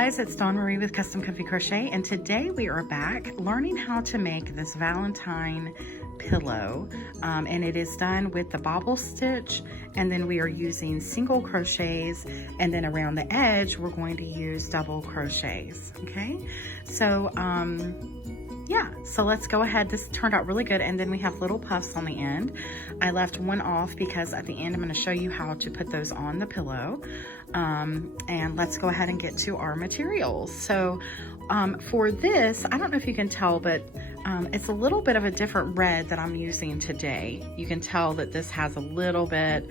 guys, it's Dawn Marie with Custom Comfy Crochet, and today we are back learning how to make this Valentine pillow, and it is done with the Bobble Stitch, and then we are using single crochets, and then around the edge we're going to use double crochets. Okay, so yeah, so let's go ahead. This turned out really good, and then we have little puffs on the end. I left one off because at the end I'm going to show you how to put those on the pillow. And let's go ahead and get to our materials. So for this, I don't know if you can tell, but it's a little bit of a different red that I'm using today. You can tell that this has a little bit,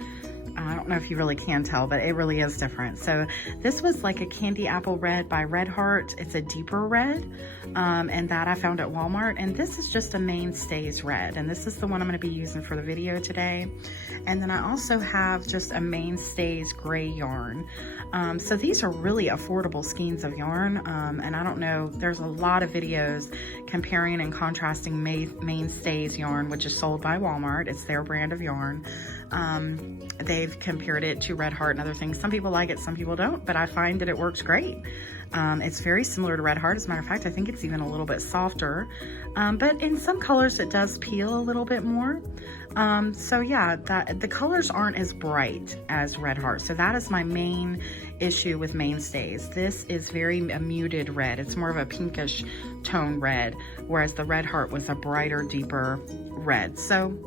I don't know if you really can tell, but it really is different. So this was like a candy apple red by Red Heart. It's a deeper red, and that I found at Walmart. And this is just a Mainstays red, and this is the one I'm going to be using for the video today. And then I also have just a Mainstays gray yarn. So these are really affordable skeins of yarn, and I don't know, there's a lot of videos comparing and contrasting Mainstays yarn, which is sold by Walmart. It's their brand of yarn. They've compared it to Red Heart and other things. Some people like it, some people don't, but I find that it works great. It's very similar to Red Heart. As a matter of fact, I think it's even a little bit softer, but in some colors it does peel a little bit more. So yeah, the colors aren't as bright as Red Heart. So that is my main issue with Mainstays. This is very a muted red. It's more of a pinkish tone red, whereas the Red Heart was a brighter, deeper red. So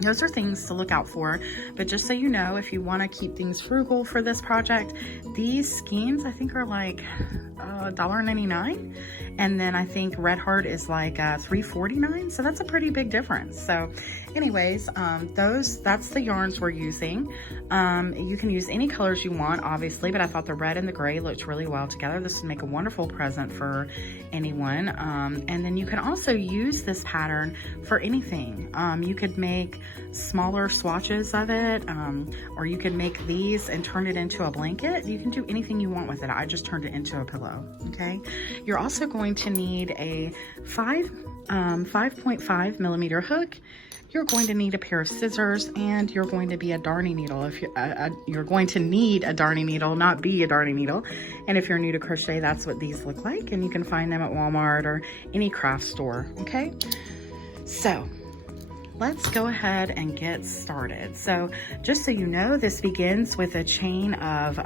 those are things to look out for. But just so you know, if you want to keep things frugal for this project, these skeins I think are like $1.99, and then I think Red Heart is like $3.49, so that's a pretty big difference. So anyways, that's the yarns we're using. You can use any colors you want, obviously, but I thought the red and the gray looked really well together. This would make a wonderful present for anyone. And then you can also use this pattern for anything. You could make smaller swatches of it, or you could make these and turn it into a blanket. You can do anything you want with it. I just turned it into a pillow. Okay, you're also going to need a 5.5 millimeter hook. You're going to need a pair of scissors, and you're going to be a darning needle. If you're going to need a darning needle, not be a darning needle. And if you're new to crochet, that's what these look like, and you can find them at Walmart or any craft store. Okay, so let's go ahead and get started. So just so you know, this begins with a chain of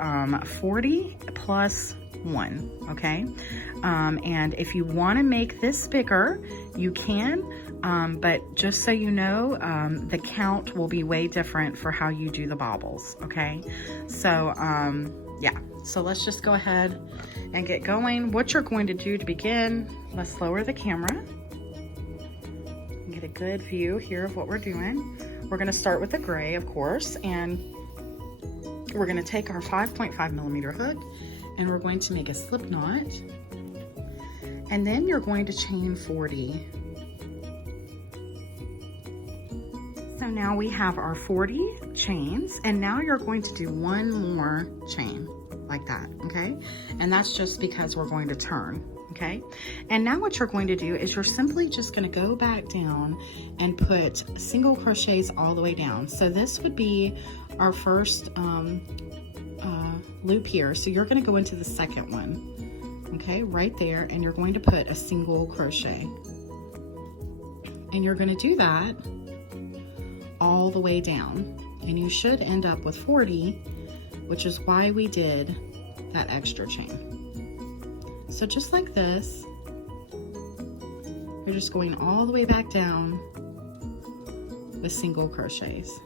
40 plus 1. Okay, and if you want to make this bigger, you can, but just so you know, the count will be way different for how you do the bobbles. Okay, so yeah, so let's just go ahead and get going. What you're going to do to begin, let's lower the camera, get a good view here of what we're doing. We're going to start with the gray, of course, and we're going to take our 5.5 millimeter hook, and we're going to make a slip knot, and then you're going to chain 40. So now we have our 40 chains, and now you're going to do one more chain like that. Okay, and that's just because we're going to turn. Okay, and now what you're going to do is you're simply just going to go back down and put single crochets all the way down. So this would be our first loop here. So you're going to go into the second one, okay, right there, and you're going to put a single crochet, and you're going to do that all the way down, and you should end up with 40, which is why we did that extra chain. So just like this, you're just going all the way back down with single crochets.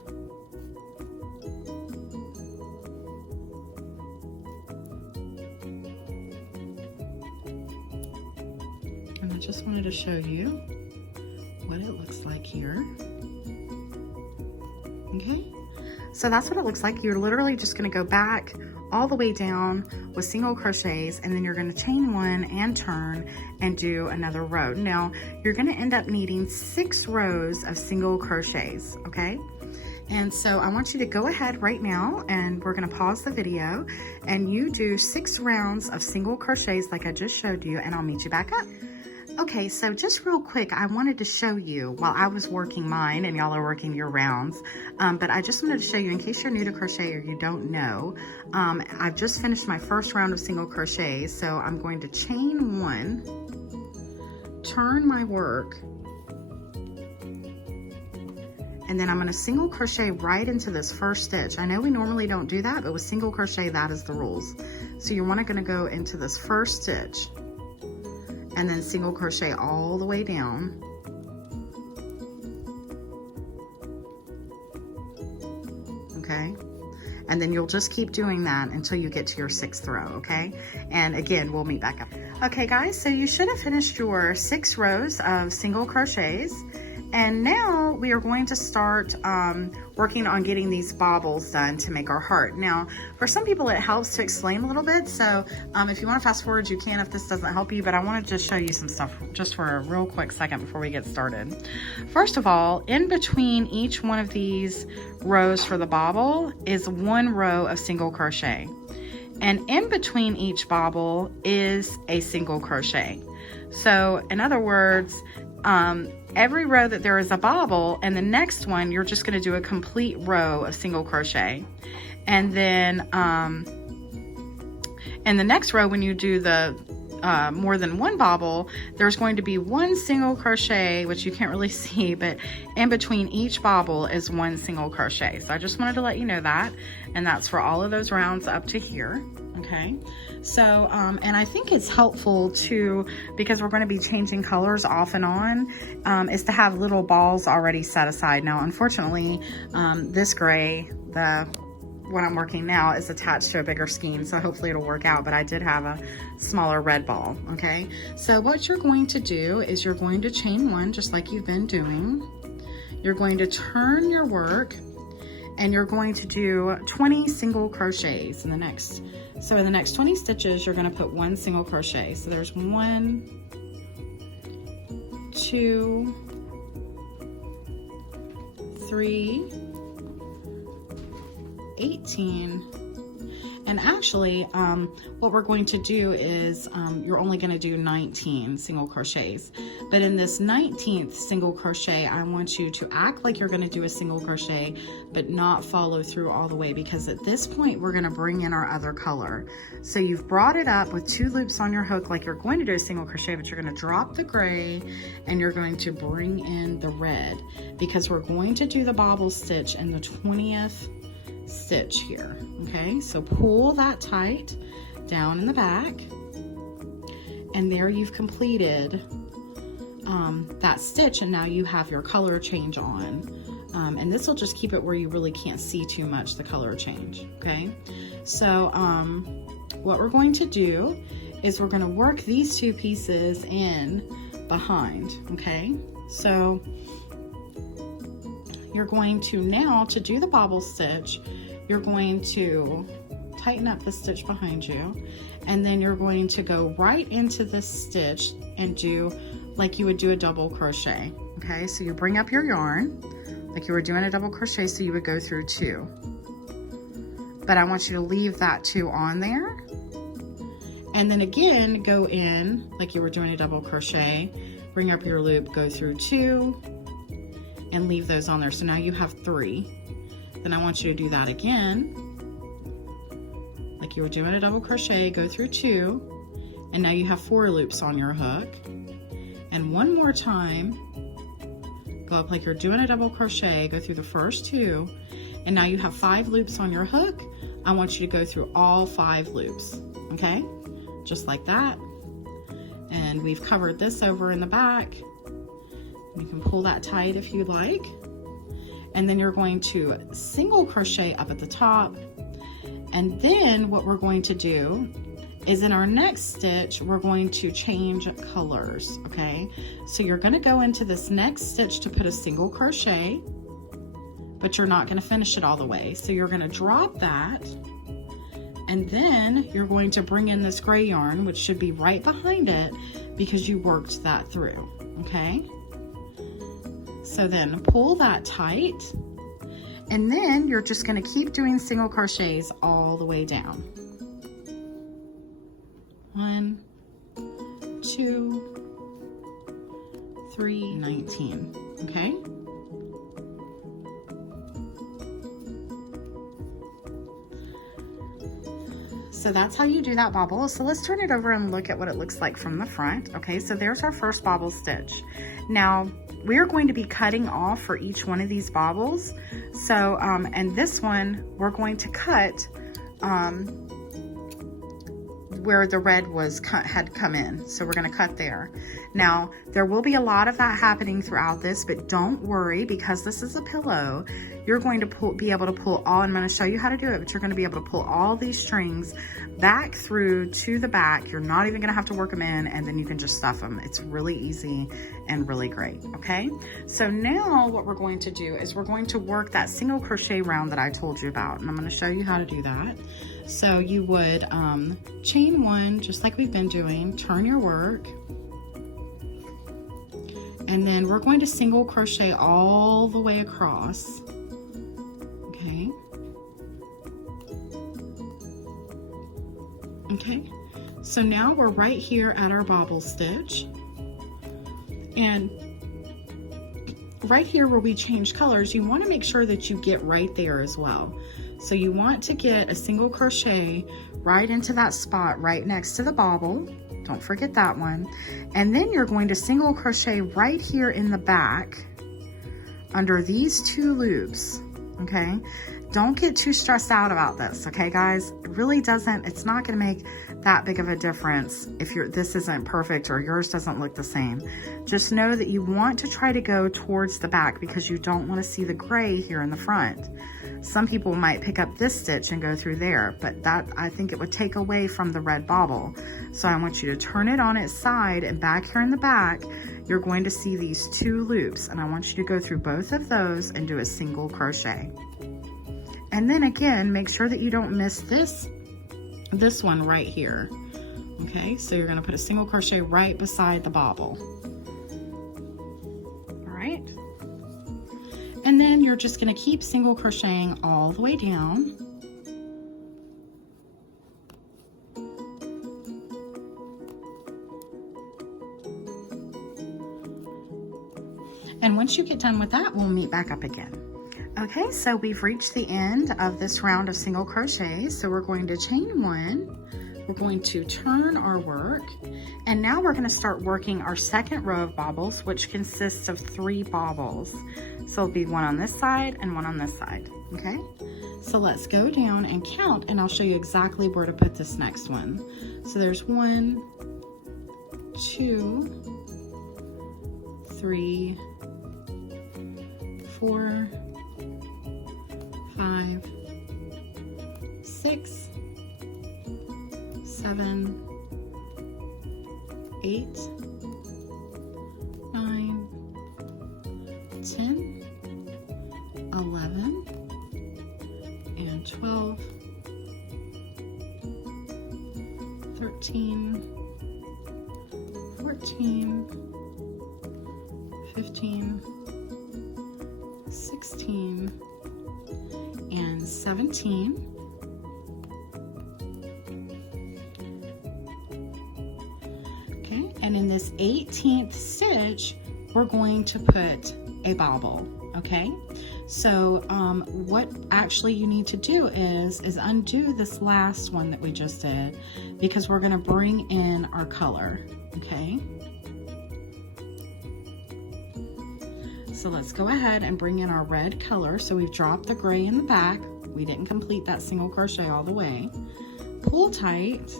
And I just wanted to show you what it looks like here. Okay, so that's what it looks like. You're literally just going to go back all the way down with single crochets, and then you're going to chain one and turn and do another row. Now you're going to end up needing 6 rows of single crochets. Okay, and so I want you to go ahead right now, and we're going to pause the video, and you do 6 rounds of single crochets like I just showed you, and I'll meet you back up. Okay, so just real quick, I wanted to show you while I was working mine and y'all are working your rounds, but I just wanted to show you in case you're new to crochet or you don't know, I've just finished my first round of single crochets, so I'm going to chain one, turn my work, and then I'm going to single crochet right into this first stitch. I know we normally don't do that, but with single crochet, that is the rules. So you're going to go into this first stitch and then single crochet all the way down. Okay. And then you'll just keep doing that until you get to your 6th row, okay? And again, we'll meet back up. Okay guys, so you should have finished your 6 rows of single crochets. And now we are going to start working on getting these bobbles done to make our heart. Now, for some people it helps to explain a little bit, so if you want to fast forward, you can if this doesn't help you, but I want to just show you some stuff just for a real quick second before we get started. First of all, in between each one of these rows for the bobble is 1 row of single crochet. And in between each bobble is a single crochet. So in other words, every row that there is a bobble and the next one, you're just going to do a complete row of single crochet. And then in the next row, when you do the more than 1 bobble, there's going to be 1 single crochet, which you can't really see, but in between each bobble is 1 single crochet. So I just wanted to let you know that, and that's for all of those rounds up to here. Okay, so and I think it's helpful to, because we're going to be changing colors off and on, is to have little balls already set aside. Now unfortunately, this gray, the one I'm working now, is attached to a bigger skein, so hopefully it'll work out, but I did have a smaller red ball. Okay, so what you're going to do is you're going to chain 1 just like you've been doing. You're going to turn your work and you're going to do 20 single crochets in the next. So in the next 20 stitches, you're going to put 1 single crochet. So there's 1, 2, 3, 18. And actually, what we're going to do is you're only going to do 19 single crochets. But in this 19th single crochet, I want you to act like you're going to do a single crochet, but not follow through all the way, because at this point, we're going to bring in our other color. So you've brought it up with 2 loops on your hook like you're going to do a single crochet, but you're going to drop the gray and you're going to bring in the red, because we're going to do the bobble stitch in the 20th stitch here. Okay, so pull that tight down in the back, and there you've completed that stitch, and now you have your color change on, and this will just keep it where you really can't see too much the color change. Okay, so what we're going to do is we're going to work these 2 pieces in behind. Okay, so you're going to now, to do the bobble stitch, you're going to tighten up the stitch behind you, and then you're going to go right into this stitch and do like you would do a double crochet. Okay, so you bring up your yarn like you were doing a double crochet, so you would go through 2. But I want you to leave that 2 on there, and then again go in like you were doing a double crochet, bring up your loop, go through 2, and leave those on there. So now you have 3. Then I want you to do that again like you were doing a double crochet, go through 2, and now you have 4 loops on your hook. And one more time, go up like you're doing a double crochet, go through the first 2, and now you have 5 loops on your hook. I want you to go through all 5 loops. Okay, just like that. And we've covered this over in the back. You can pull that tight if you like. And then you're going to single crochet up at the top. And then what we're going to do is in our next stitch, we're going to change colors, okay? So you're gonna go into this next stitch to put a single crochet, but you're not gonna finish it all the way. So you're gonna drop that, and then you're going to bring in this gray yarn, which should be right behind it because you worked that through, okay? So then pull that tight, and then you're just gonna keep doing single crochets all the way down. 1, 2, 3, 19, okay? So that's how you do that bobble. So let's turn it over and look at what it looks like from the front. Okay, so there's our first bobble stitch. Now, we're going to be cutting off for each one of these bobbles. So, and this one, we're going to cut where the red had come in. So we're gonna cut there. Now, there will be a lot of that happening throughout this, but don't worry, because this is a pillow, you're going to be able to pull all, I'm gonna show you how to do it, but you're gonna be able to pull all these strings back through to the back. You're not even gonna have to work them in, and then you can just stuff them. It's really easy and really great, okay? So now what we're going to do is we're going to work that single crochet round that I told you about, and I'm gonna show you how to do that. So you would chain one, just like we've been doing, turn your work, and then we're going to single crochet all the way across, okay? Okay, so now we're right here at our bobble stitch, and right here where we change colors, you want to make sure that you get right there as well. So you want to get a single crochet right into that spot right next to the bobble. Don't forget that one. And then you're going to single crochet right here in the back under these 2 loops, okay? Don't get too stressed out about this, okay, guys? It really doesn't, it's not gonna make that big of a difference if this isn't perfect or yours doesn't look the same. Just know that you want to try to go towards the back because you don't want to see the gray here in the front. Some people might pick up this stitch and go through there, but that, I think it would take away from the red bobble. So I want you to turn it on its side, and back here in the back, you're going to see these 2 loops, and I want you to go through both of those and do a single crochet. And then again, make sure that you don't miss this one right here. Okay, so you're gonna put a single crochet right beside the bobble. All right. And then you're just gonna keep single crocheting all the way down. And once you get done with that, we'll meet back up again. Okay, so we've reached the end of this round of single crochets. So we're going to chain 1. We're going to turn our work, and now we're going to start working our second row of bobbles, which consists of 3 bobbles. So it'll be one on this side and one on this side, okay? So let's go down and count, and I'll show you exactly where to put this next one. So there's 1, 2, 3, 4, 5, 6, 7, 8, 9, 10, 11, and 12, 13, 14, 15, 16, and 17. Okay, and in this 18th stitch, we're going to put a bobble, okay? So what actually you need to do is undo this last one that we just did, because we're gonna bring in our color, okay? So let's go ahead and bring in our red color. So we've dropped the gray in the back. We didn't complete that single crochet all the way. Pull tight.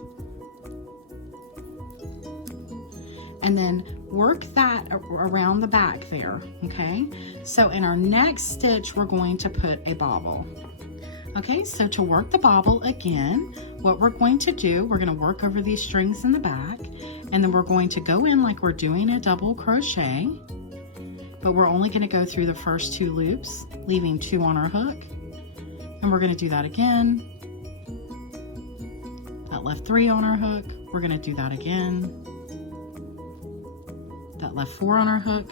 And then work that around the back there, okay? So in our next stitch, we're going to put a bobble. Okay, so to work the bobble again, what we're going to do, we're gonna work over these strings in the back, and then we're going to go in like we're doing a double crochet, but we're only gonna go through the first 2 loops, leaving 2 on our hook. And we're gonna do that again. That left 3 on our hook. We're gonna do that again. That left 4 on our hook,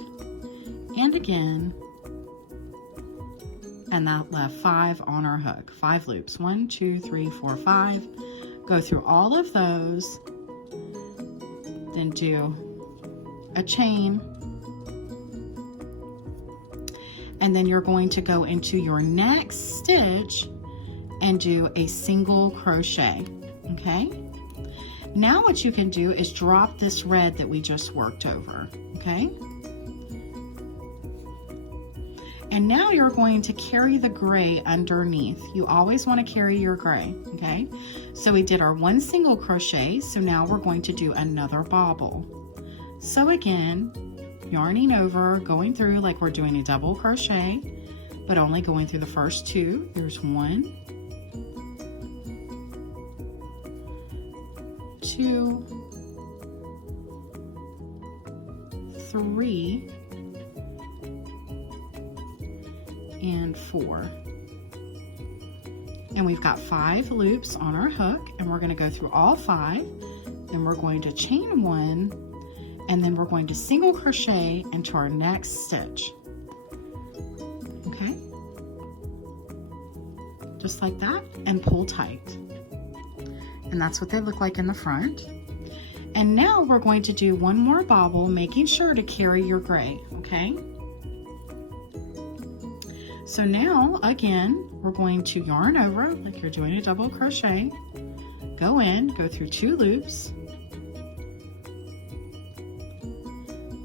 and again. And that left 5 on our hook. 5 loops, 1, 2, 3, 4, 5. Go through all of those, then do a chain, and then you're going to go into your next stitch and do a single crochet, okay? Now what you can do is drop this red that we just worked over, okay? And now you're going to carry the gray underneath. You always want to carry your gray, okay? So we did our one single crochet, so now we're going to do another bobble. So again, yarning over, going through like we're doing a double crochet, but only going through the first two. There's 1, 2, 3, and 4. And we've got 5 loops on our hook, and we're going to go through all 5. Then we're going to chain 1, and then we're going to single crochet into our next stitch. Okay? Just like that, and pull tight. And that's what they look like in the front. And now we're going to do one more bobble, making sure to carry your gray, okay? So now, again, we're going to yarn over like you're doing a double crochet. Go in, go through 2 loops.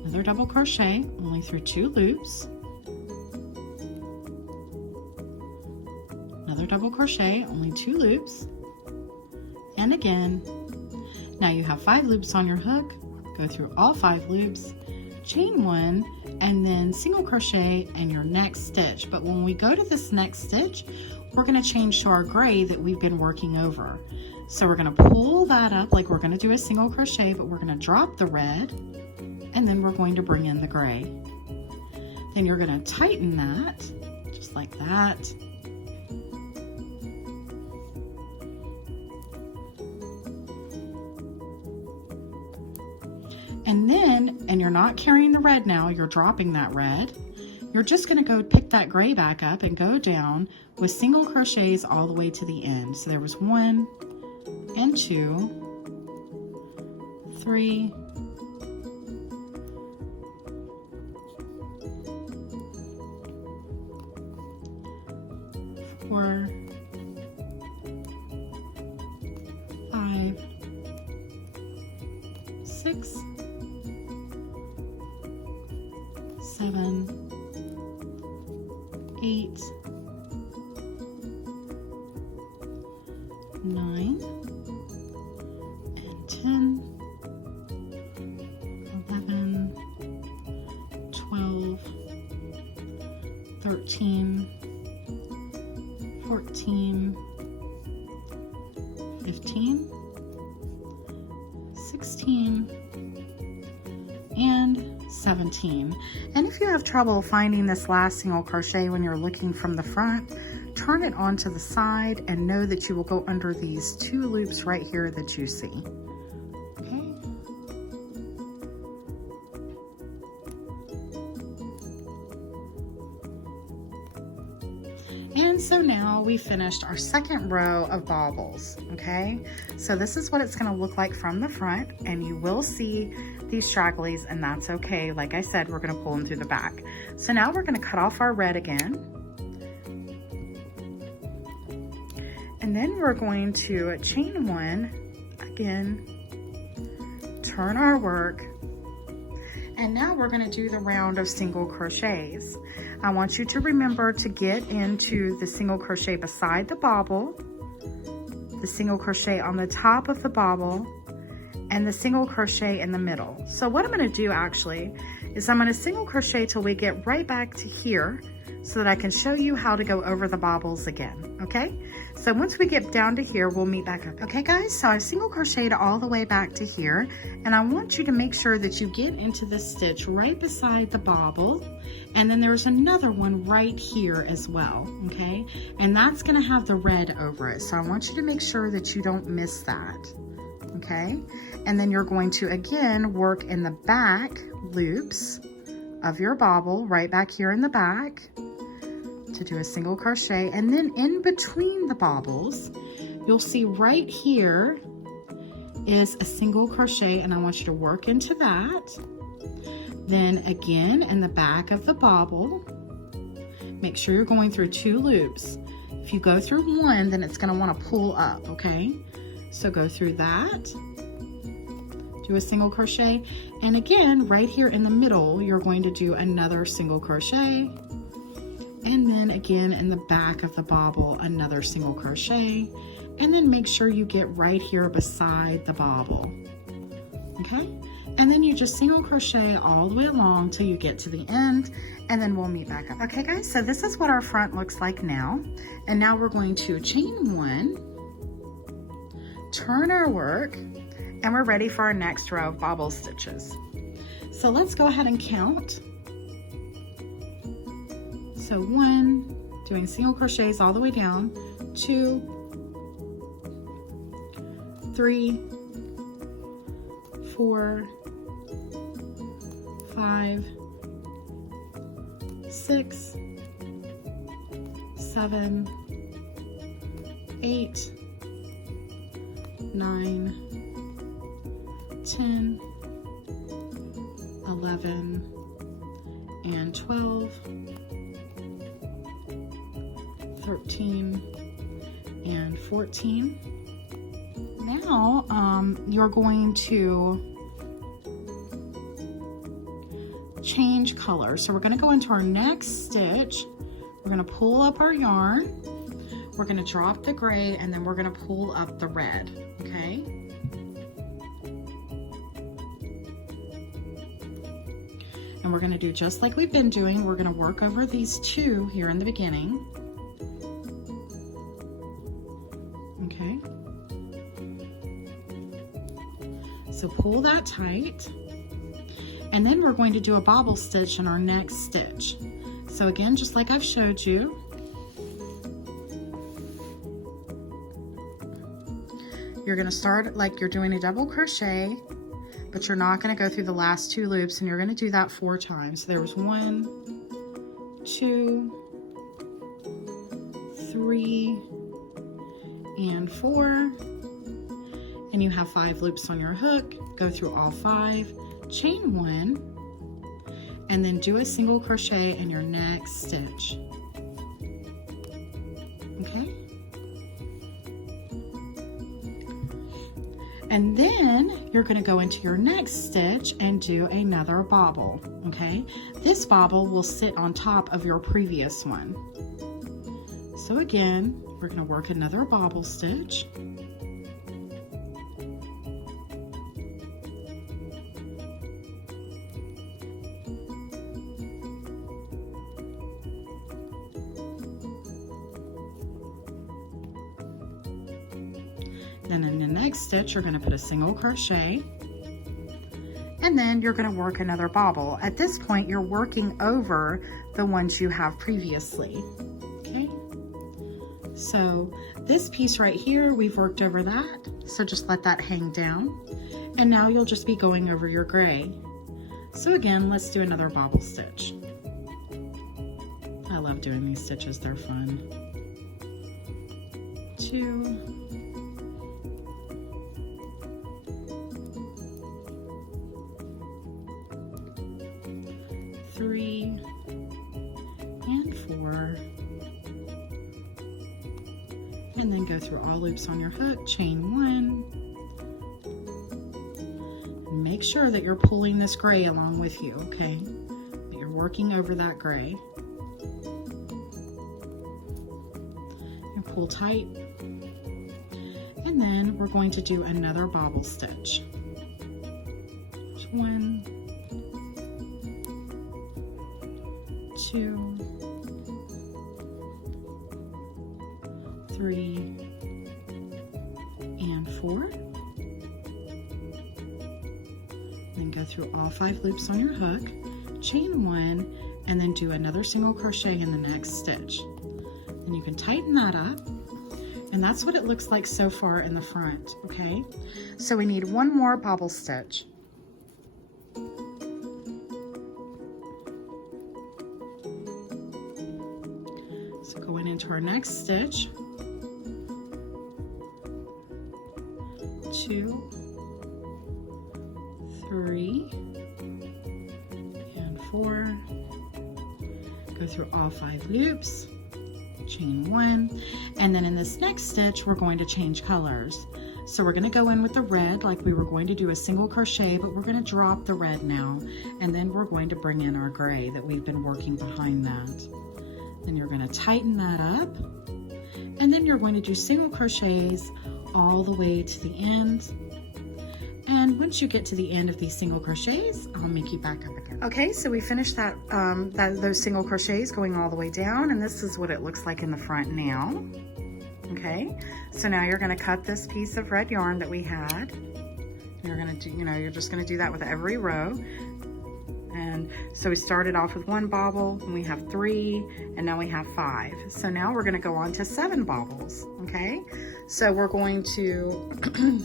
Another double crochet, only through 2 loops. Another double crochet, only 2 loops. And again. Now you have 5 loops on your hook. Go through all 5 loops, chain 1, and then single crochet in your next stitch. But when we go to this next stitch, we're going to change to our gray that we've been working over. So we're going to pull that up like we're going to do a single crochet, but we're going to drop the red, and then we're going to bring in the gray. Then you're going to tighten that, just like that. And then, and you're not carrying the red now, you're dropping that red. You're just going to go pick that gray back up and go down with single crochets all the way to the end. So there was 1 and 2, 3, 4, 5, 6, 7, 8, 9, and 10, 11, 12, 13, 14, 15, 16, and 17. And if you have trouble finding this last single crochet when you're looking from the front, turn it onto the side and know that you will go under these 2 loops right here that you see. Okay. And so now we finished our second row of bobbles, okay? So this is what it's gonna look like from the front, and you will see these stragglies, and that's okay. Like I said, we're gonna pull them through the back. So now we're gonna cut off our red again. And then we're going to chain 1, again, turn our work, and now we're gonna do the round of single crochets. I want you to remember to get into the single crochet beside the bobble, the single crochet on the top of the bobble, and the single crochet in the middle. So what I'm gonna do actually is I'm gonna single crochet till we get right back to here so that I can show you how to go over the bobbles again, okay? So once we get down to here, we'll meet back up. Okay guys, so I've single crocheted all the way back to here, and I want you to make sure that you get into this stitch right beside the bobble, and then there's another one right here as well, okay? And that's gonna have the red over it, so I want you to make sure that you don't miss that, okay? And then you're going to, again, work in the back loops of your bobble, right back here in the back, to do a single crochet. And then in between the bobbles, you'll see right here is a single crochet, and I want you to work into that. Then again, in the back of the bobble, make sure you're going through 2 loops. If you go through 1, then it's gonna wanna pull up, okay? So go through that, do a single crochet, and again, right here in the middle, you're going to do another single crochet, and then again in the back of the bobble, another single crochet, and then make sure you get right here beside the bobble, okay? And then you just single crochet all the way along till you get to the end, and then we'll meet back up. Okay guys, so this is what our front looks like now. And now we're going to chain 1, turn our work, and we're ready for our next row of bobble stitches. So let's go ahead and count. So 1, doing single crochets all the way down, 2, 3, 4, 5, 6, 7, 8, 9, 10, 11, and 12, 13, and 14. Now, you're going to change color. So we're going to go into our next stitch. We're going to pull up our yarn. We're going to drop the gray, and then we're going to pull up the red, okay? And we're going to do just like we've been doing. We're going to work over these 2 here in the beginning. Okay. So pull that tight. And then we're going to do a bobble stitch in our next stitch. So again, just like I've showed you, you're going to start like you're doing a double crochet, but you're not going to go through the last 2 loops, and you're going to do that 4 times. So there was 1, 2, 3, and 4, and you have 5 loops on your hook. Go through all 5, chain 1, and then do a single crochet in your next stitch. Okay? And then you're going to go into your next stitch and do another bobble, okay? This bobble will sit on top of your previous one. So again, we're going to work another bobble stitch. Then in the next stitch, you're going to put a single crochet, and then you're going to work another bobble. At this point, you're working over the ones you have previously, okay? So this piece right here, we've worked over that, so just let that hang down, and now you'll just be going over your gray. So again, let's do another bobble stitch. I love doing these stitches, they're fun. 2, 3, and 4, and then go through all loops on your hook, chain 1, and make sure that you're pulling this gray along with you, okay? That you're working over that gray. And pull tight, and then we're going to do another bobble stitch. 1, 2, 3, and 4. Then go through all 5 loops on your hook, chain 1, and then do another single crochet in the next stitch. And you can tighten that up, and that's what it looks like so far in the front, okay? So we need 1 more bobble stitch. So going into our next stitch, 2, 3, and 4. Go Go through all 5 loops, chain 1, and then in this next stitch we're going to change colors. So we're going to go in with the red like we were going to do a single crochet, but we're going to drop the red now, and then we're going to bring in our gray that we've been working behind that. Then you're going to tighten that up, and then you're going to do single crochets all the way to the end. And once you get to the end of these single crochets, I'll make you back up again. Okay, so we finished that, those single crochets going all the way down, and this is what it looks like in the front now. Okay, so now you're going to cut this piece of red yarn that we had. You're going to do, you're just going to do that with every row. And so we started off with 1 bobble, and we have 3, and now we have 5. So now we're going to go on to 7 bobbles. Okay, so we're going to,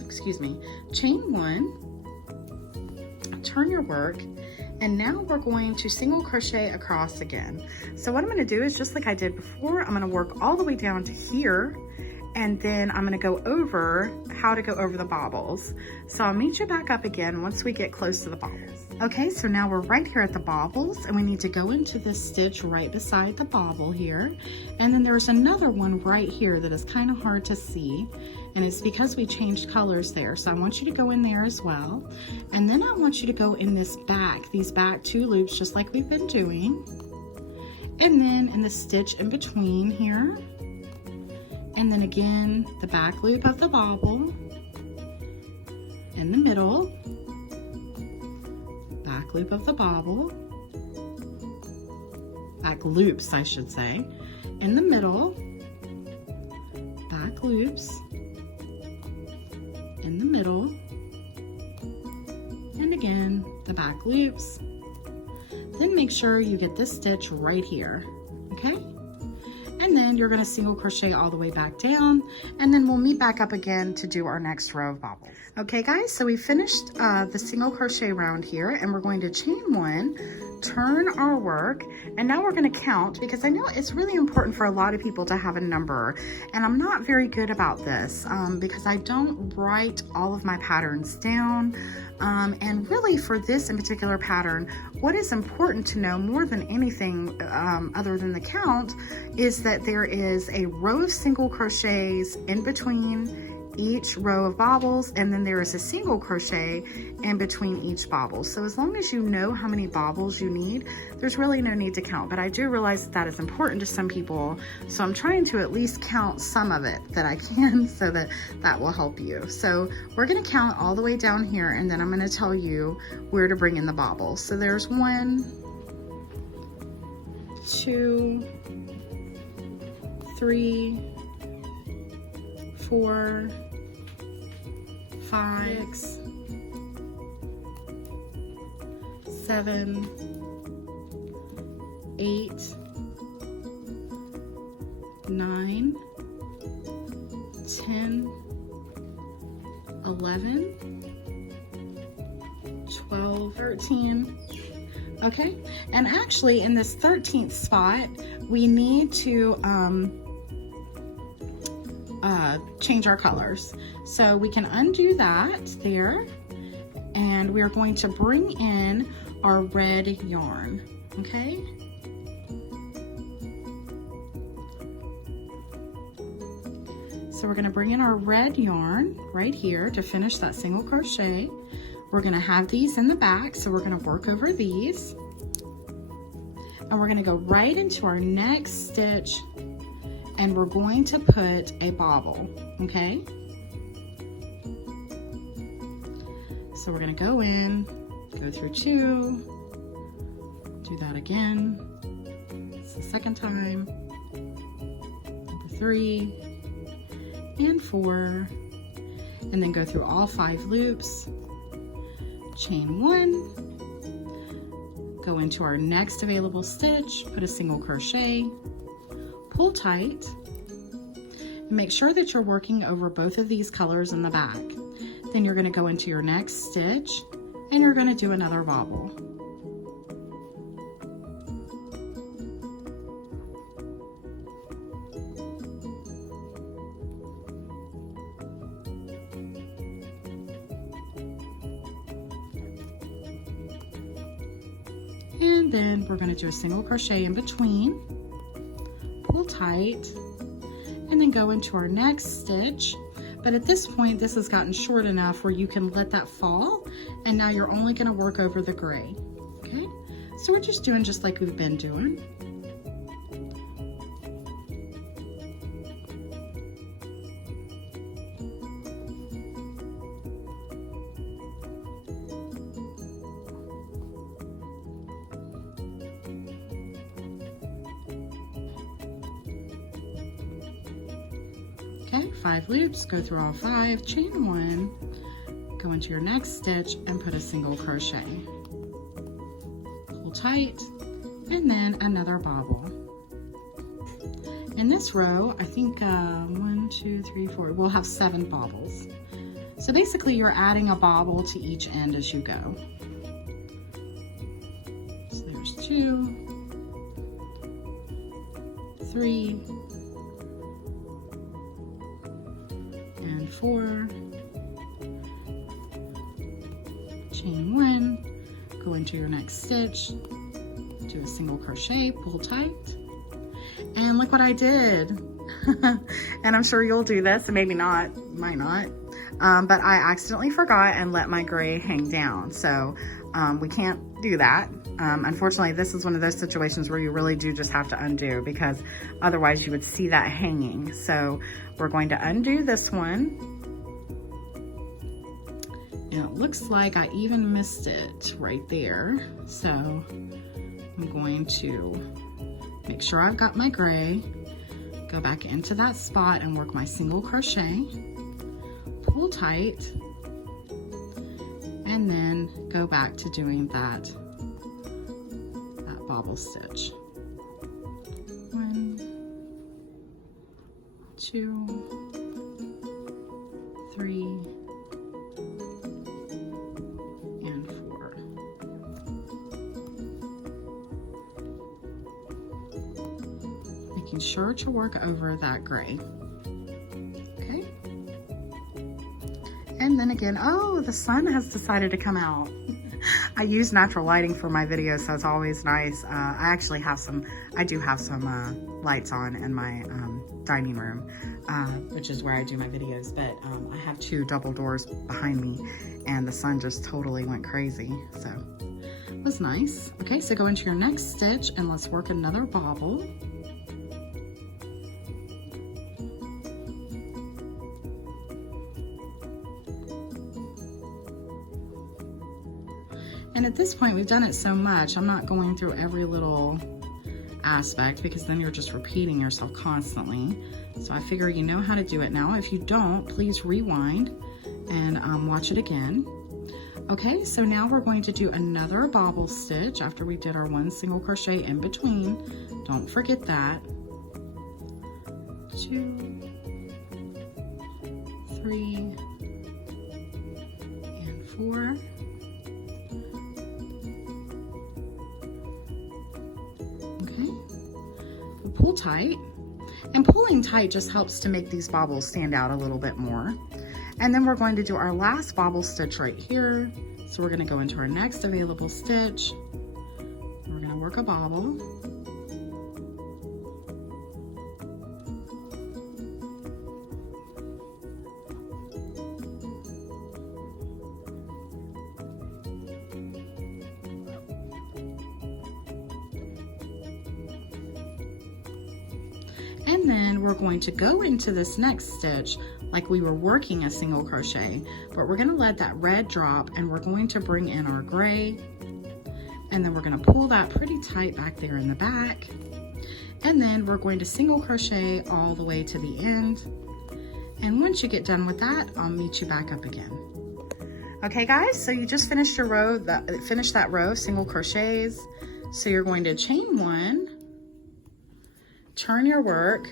excuse me, chain 1, turn your work, and now we're going to single crochet across again. So what I'm going to do is just like I did before, I'm going to work all the way down to here, and then I'm going to go over how to go over the bobbles. So I'll meet you back up again once we get close to the bobbles. Okay, so now we're right here at the bobbles, and we need to go into this stitch right beside the bobble here. And then there's another one right here that is kind of hard to see, and it's because we changed colors there. So I want you to go in there as well. And then I want you to go in this back, these back 2 loops, just like we've been doing. And then in the stitch in between here, and then again, the back loop of the bobble, in the middle, back loop of the bobble, back loops, I should say, in the middle, back loops, in the middle, and again, the back loops. Then make sure you get this stitch right here, okay? And then you're going to single crochet all the way back down, and then we'll meet back up again to do our next row of bobbles. Okay guys, so we finished the single crochet round here, and we're going to chain 1, turn our work, and now we're going to count, because I know it's really important for a lot of people to have a number, and I'm not very good about this because I don't write all of my patterns down. And really for this in particular pattern, what is important to know more than anything other than the count is that there is a row of single crochets in between each row of bobbles, and then there is a single crochet in between each bobble. So as long as you know how many bobbles you need, there's really no need to count. But I do realize that that is important to some people, so I'm trying to at least count some of it that I can so that that will help you. So we're going to count all the way down here, and then I'm going to tell you where to bring in the bobbles. So there's 1, 2, 3, 4, 5, 6, 7, 8, 9, 10, 11, 12, 13. Okay, and actually in this 13th spot, we need to change our colors. So we can undo that there, and we are going to bring in our red yarn, okay? So we're gonna bring in our red yarn right here to finish that single crochet. We're gonna have these in the back, so we're gonna work over these. And we're gonna go right into our next stitch, and we're going to put a bobble, okay? So we're gonna go in, go through 2, do that again. It's the second time. Number 3 and 4, and then go through all 5 loops, chain 1, go into our next available stitch, put a single crochet, pull tight, and make sure that you're working over both of these colors in the back. Then you're going to go into your next stitch, and you're going to do another bobble. And And then we're going to do a single crochet in between, pull tight, and then go into our next stitch. But at this point, this has gotten short enough where you can let that fall, and now you're only going to work over the gray. Okay, so we're just doing just like we've been doing. Okay, 5 loops, go through all 5, chain 1, go into your next stitch and put a single crochet. Pull tight, and then another bobble. In this row, I think 1, 2, 3, 4, we'll have 7 bobbles. So basically you're adding a bobble to each end as you go. So there's 2, 3, and 4, chain 1, go into your next stitch, do a single crochet, pull tight, and look what I did. And I'm sure you'll do this, and maybe not, might not, but I accidentally forgot and let my gray hang down, so we can't do that. Unfortunately, this is one of those situations where you really do just have to undo, because otherwise you would see that hanging. So we're going to undo this one. And it looks like I even missed it right there. So I'm going to make sure I've got my gray, go back into that spot and work my single crochet, pull tight, and then go back to doing that bobble stitch. 1, 2, 3, and 4. Making sure to work over that gray. Okay. And then again, oh, the sun has decided to come out. I use natural lighting for my videos, so it's always nice. I actually have some, I do have some lights on in my dining room, which is where I do my videos, but I have 2 double doors behind me, and the sun just totally went crazy, so it was nice. Okay, so go into your next stitch and let's work another bobble. And at this point, we've done it so much, I'm not going through every little aspect, because then you're just repeating yourself constantly. So I figure you know how to do it now. If you don't, please rewind and watch it again. Okay, so now we're going to do another bobble stitch after we did our 1 single crochet in between. Don't forget that. 2, 3, and 4. Pull tight, and pulling tight just helps to make these bobbles stand out a little bit more. And then we're going to do our last bobble stitch right here. So we're going to go into our next available stitch. We're going to work a bobble. And then we're going to go into this next stitch like we were working a single crochet, but we're going to let that red drop, and we're going to bring in our gray, and then we're going to pull that pretty tight back there in the back, and then we're going to single crochet all the way to the end. And once you get done with that, I'll meet you back up again. Okay guys, so you just finished your row, finish that row of single crochets. So you're going to chain 1, turn your work,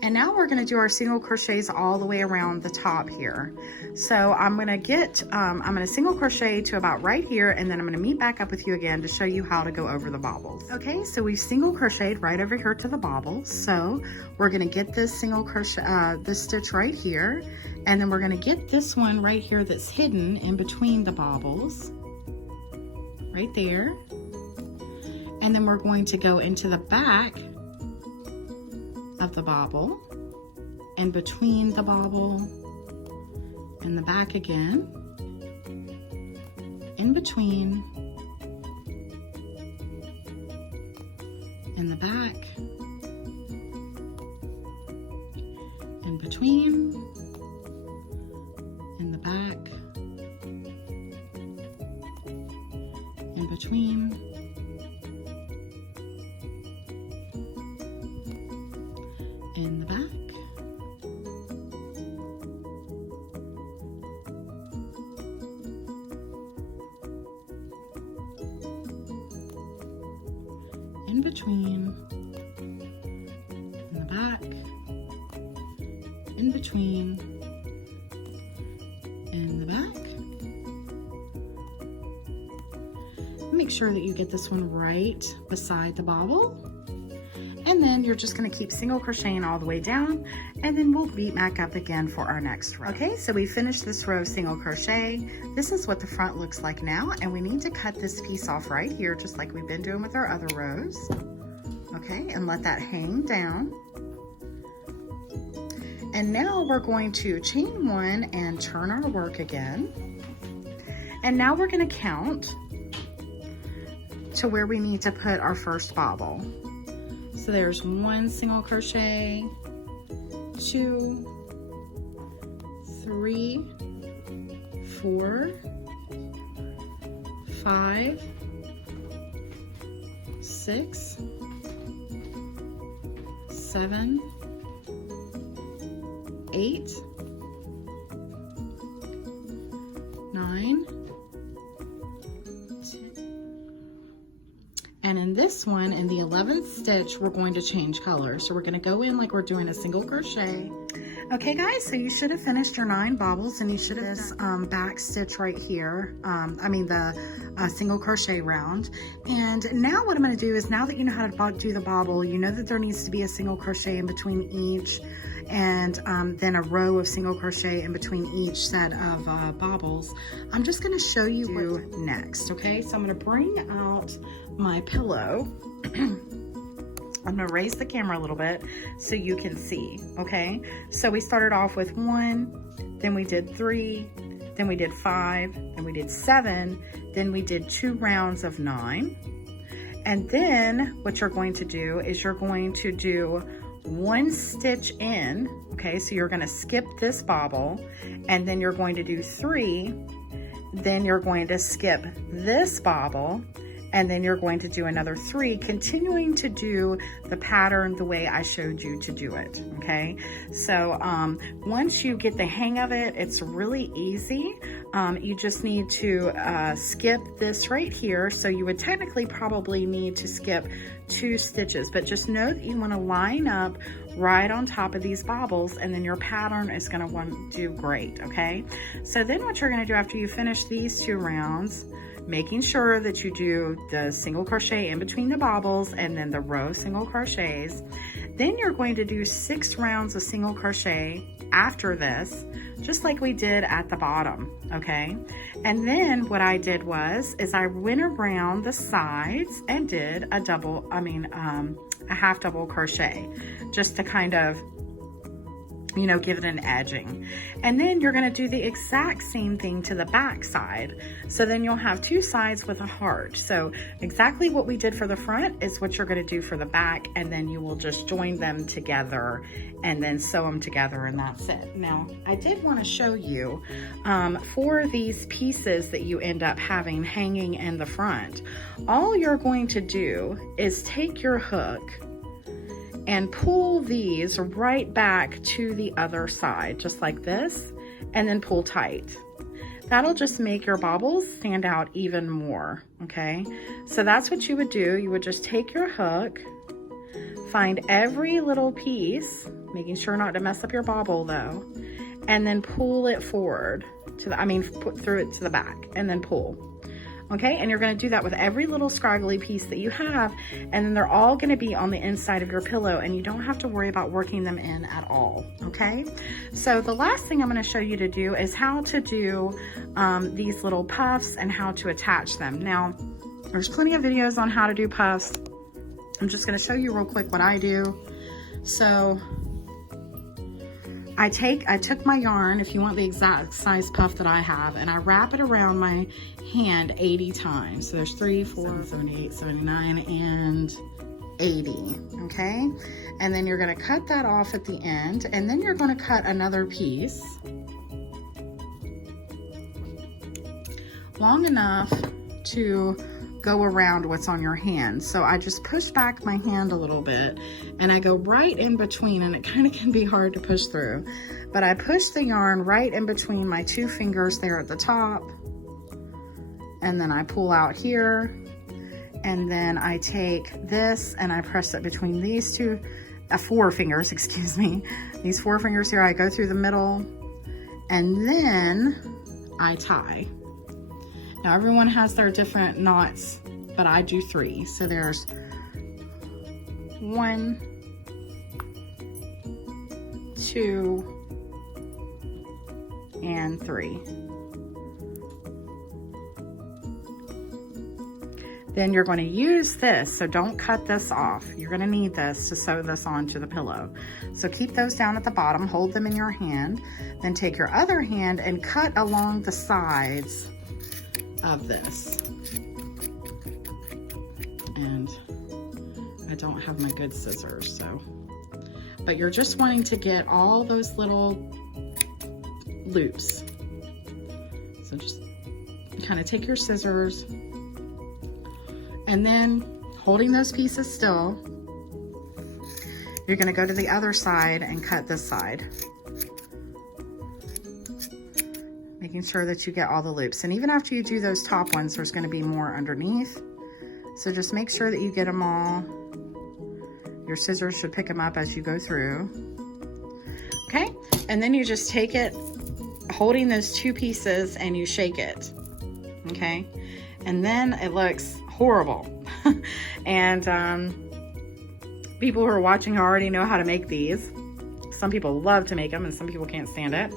and now we're going to do our single crochets all the way around the top here. So I'm going to single crochet to about right here, and then I'm going to meet back up with you again to show you how to go over the bobbles. Okay, so we've single crocheted right over here to the bobbles. So we're going to get this single crochet, this stitch right here, and then we're going to get this one right here that's hidden in between the bobbles, right there. And then we're going to go into the back of the bobble, in between the bobble and the back again, in between, in the back, in between, in the back, in between, in the back, in between, in the back, in between, in the back. Make sure that you get this one right beside the bobble. And then you're just gonna keep single crocheting all the way down, and then we'll beat back up again for our next row. Okay, so we finished this row of single crochet. This is what the front looks like now, and we need to cut this piece off right here, just like we've been doing with our other rows. Okay, and let that hang down. And now we're going to chain one and turn our work again. And now we're gonna count to where we need to put our first bobble. So there's 1 single crochet, 2, 3, 4, 5, 6, 7, 8, 9, 10. And in this one, in the 11th stitch, we're going to change colors. So we're going to go in like we're doing a single crochet. Okay guys, so you should have finished your 9 bobbles, and you should have this back stitch right here. The single crochet round. And now what I'm going to do is, now that you know how to do the bobble, you know that there needs to be a single crochet in between each, and then a row of single crochet in between each set of bobbles. I'm just going to show you what next. Okay, so I'm going to bring out my pillow. I'm gonna raise the camera a little bit so you can see, okay? So we started off with 1, then we did 3, then we did 5, then we did 7, then we did 2 rounds of 9. And then what you're going to do is you're going to do 1 stitch in, okay? So you're gonna skip this bobble, and then you're going to do 3, then you're going to skip this bobble, and then you're going to do another 3, continuing to do the pattern the way I showed you to do it, okay? So once you get the hang of it, it's really easy. You just need to skip this right here. So you would technically probably need to skip 2 stitches, but just know that you want to line up right on top of these bobbles, and then your pattern is going to do great, okay? So then what you're going to do after you finish these 2 rounds, making sure that you do the single crochet in between the bobbles and then the row of single crochets. Then you're going to do 6 rounds of single crochet after this, just like we did at the bottom, okay? And then what I did is I went around the sides and did a half double crochet, just to kind of, you know, give it an edging. And then you're going to do the exact same thing to the back side. So then you'll have 2 sides with a heart. So exactly what we did for the front is what you're going to do for the back, and then you will just join them together and then sew them together, and that's it. Now, I did want to show you for these pieces that you end up having hanging in the front, all you're going to do is take your hook and pull these right back to the other side, just like this, and then pull tight. That'll just make your bobbles stand out even more, okay? So that's what you would do. You would just take your hook, find every little piece, making sure not to mess up your bobble though, and then pull it forward to the, put through it to the back, and then pull. Okay, and you're going to do that with every little scraggly piece that you have, and then they're all going to be on the inside of your pillow, and you don't have to worry about working them in at all, okay? So the last thing I'm going to show you to do is how to do these little puffs and how to attach them. Now, There's plenty of videos on how to do puffs. I'm just gonna show you real quick what I do. So I took my yarn, if you want the exact size puff that I have, and I wrap it around my hand 80 times. So there's 3, 4, 78, 79, and 80, okay? And then you're gonna cut that off at the end, and then you're gonna cut another piece long enough to go around what's on your hand. So I just push back my hand a little bit and I go right in between, and it kind of can be hard to push through, but I push the yarn right in between my 2 fingers there at the top, and then I pull out here, and then I take this and I press it between these 4 fingers, excuse me, these 4 fingers here. I go through the middle and then I tie. Now everyone has their different knots, but I do 3. So there's 1, 2, and 3. Then you're going to use this, so don't cut this off. You're going to need this to sew this onto the pillow. So keep those down at the bottom, hold them in your hand, then take your other hand and cut along the sides of this. And I don't have my good scissors, so, but you're just wanting to get all those little loops. So just kind of take your scissors, and then holding those pieces still, you're going to go to the other side and cut this side, making sure that you get all the loops. And even after you do those top ones, there's going to be more underneath. So just make sure that you get them all. Your scissors should pick them up as you go through. Okay, and then you just take it, holding those 2 pieces, and you shake it. Okay, and then it looks horrible. And people who are watching already know how to make these. Some people love to make them and some people can't stand it,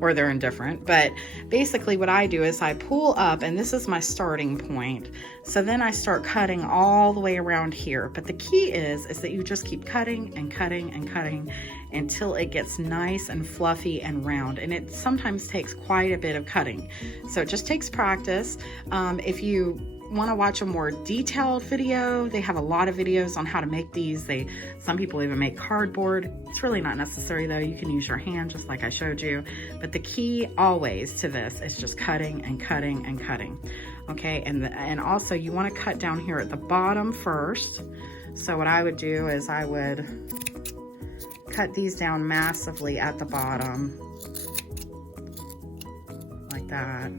or they're indifferent. But basically what I do is I pull up, and this is my starting point. So then I start cutting all the way around here. But the key is that you just keep cutting and cutting and cutting until it gets nice and fluffy and round. And it sometimes takes quite a bit of cutting. So it just takes practice. If you want to watch a more detailed video, they have a lot of videos on how to make these. Some people even make cardboard. It's really not necessary though. You can use your hand just like I showed you. But the key always to this is just cutting and cutting and cutting. Okay, and also you want to cut down here at the bottom first. So what I would do is I would cut these down massively at the bottom, like that,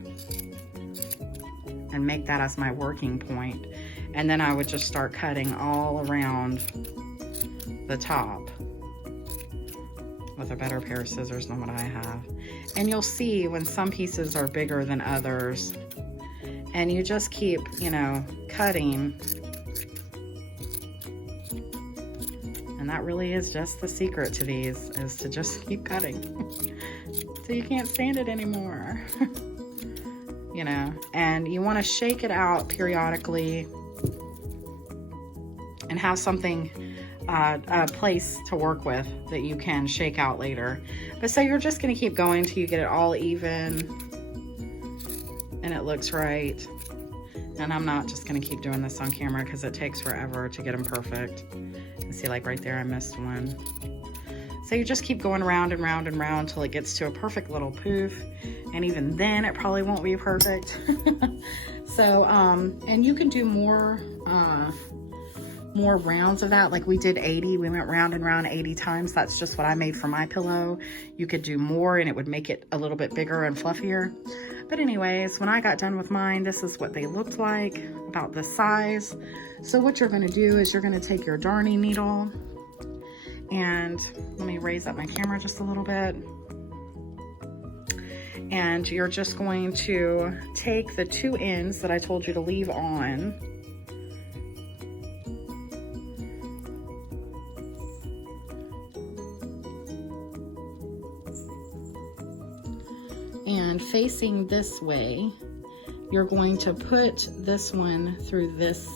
and make that as my working point. And then I would just start cutting all around the top with a better pair of scissors than what I have. And you'll see when some pieces are bigger than others, and you just keep, you know, cutting. And that really is just the secret to these, is to just keep cutting. So you can't stand it anymore. You know, and you want to shake it out periodically and have something, a place to work with that you can shake out later. But so you're just going to keep going till you get it all even and it looks right. And I'm not just going to keep doing this on camera because it takes forever to get them perfect. You see, like right there, I missed one. So you just keep going round and round and round till it gets to a perfect little poof. And even then, it probably won't be perfect. So, and you can do more rounds of that. Like we did 80, we went round and round 80 times. That's just what I made for my pillow. You could do more and it would make it a little bit bigger and fluffier. But anyways, when I got done with mine, this is what they looked like, about this size. So what you're gonna do is you're gonna take your darning needle, and let me raise up my camera just a little bit. And you're just going to take the 2 ends that I told you to leave on, and facing this way, you're going to put this one through this,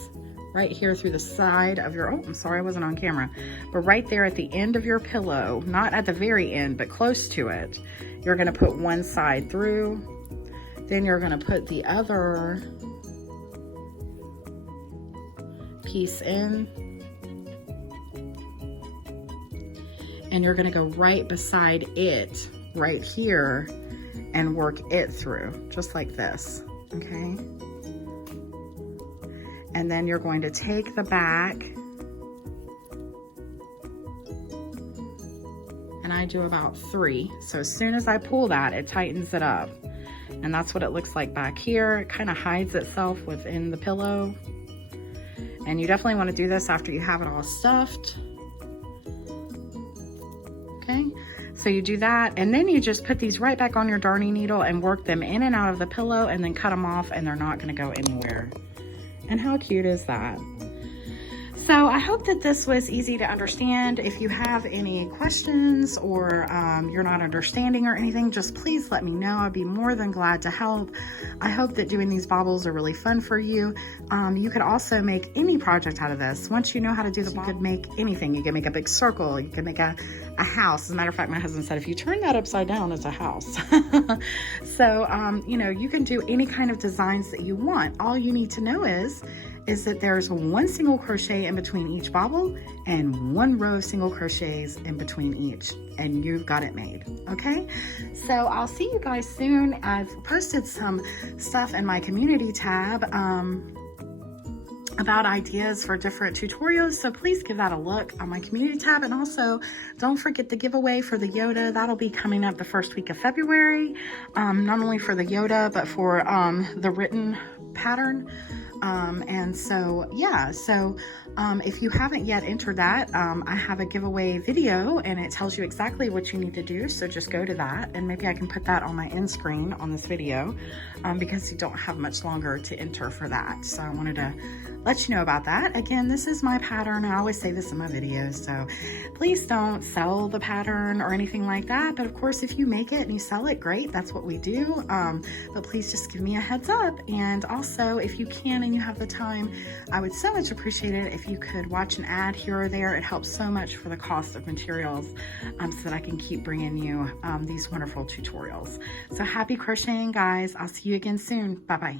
right here through the side of your, oh, I'm sorry I wasn't on camera, but right there at the end of your pillow, not at the very end, but close to it, you're gonna put one side through, then you're gonna put the other piece in, and you're gonna go right beside it, right here, and work it through, just like this, okay? And then you're going to take the back, and I do about 3. So as soon as I pull that, it tightens it up. And that's what it looks like back here. It kind of hides itself within the pillow. And you definitely want to do this after you have it all stuffed. Okay, so you do that, and then you just put these right back on your darning needle and work them in and out of the pillow, and then cut them off, and they're not going to go anywhere. And how cute is that? So I hope that this was easy to understand. If you have any questions or you're not understanding or anything, just please let me know. I'd be more than glad to help. I hope that doing these baubles are really fun for you. You could also make any project out of this. Once you know how to do the bauble, you could make anything. You can make a big circle. You can make a house. As a matter of fact, my husband said, if you turn that upside down, it's a house. So, you know, you can do any kind of designs that you want. All you need to know is that there's one single crochet in between each bobble and 1 row of single crochets in between each, and you've got it made, okay? So I'll see you guys soon. I've posted some stuff in my community tab about ideas for different tutorials, so please give that a look on my community tab. And also don't forget the giveaway for the Yoda. That'll be coming up the first week of February, not only for the Yoda but for the written pattern. And so yeah, so if you haven't yet entered that, I have a giveaway video and it tells you exactly what you need to do, so just go to that, and maybe I can put that on my end screen on this video, because you don't have much longer to enter for that. So I wanted to let you know about that. Again, this is my pattern. I always say this in my videos, so please don't sell the pattern or anything like that. But of course, if you make it and you sell it, great, that's what we do. But please just give me a heads up. And also, if you can and you have the time, I would so much appreciate it if you could watch an ad here or there. It helps so much for the cost of materials, so that I can keep bringing you these wonderful tutorials. So happy crocheting, guys. I'll see you again soon. Bye-bye.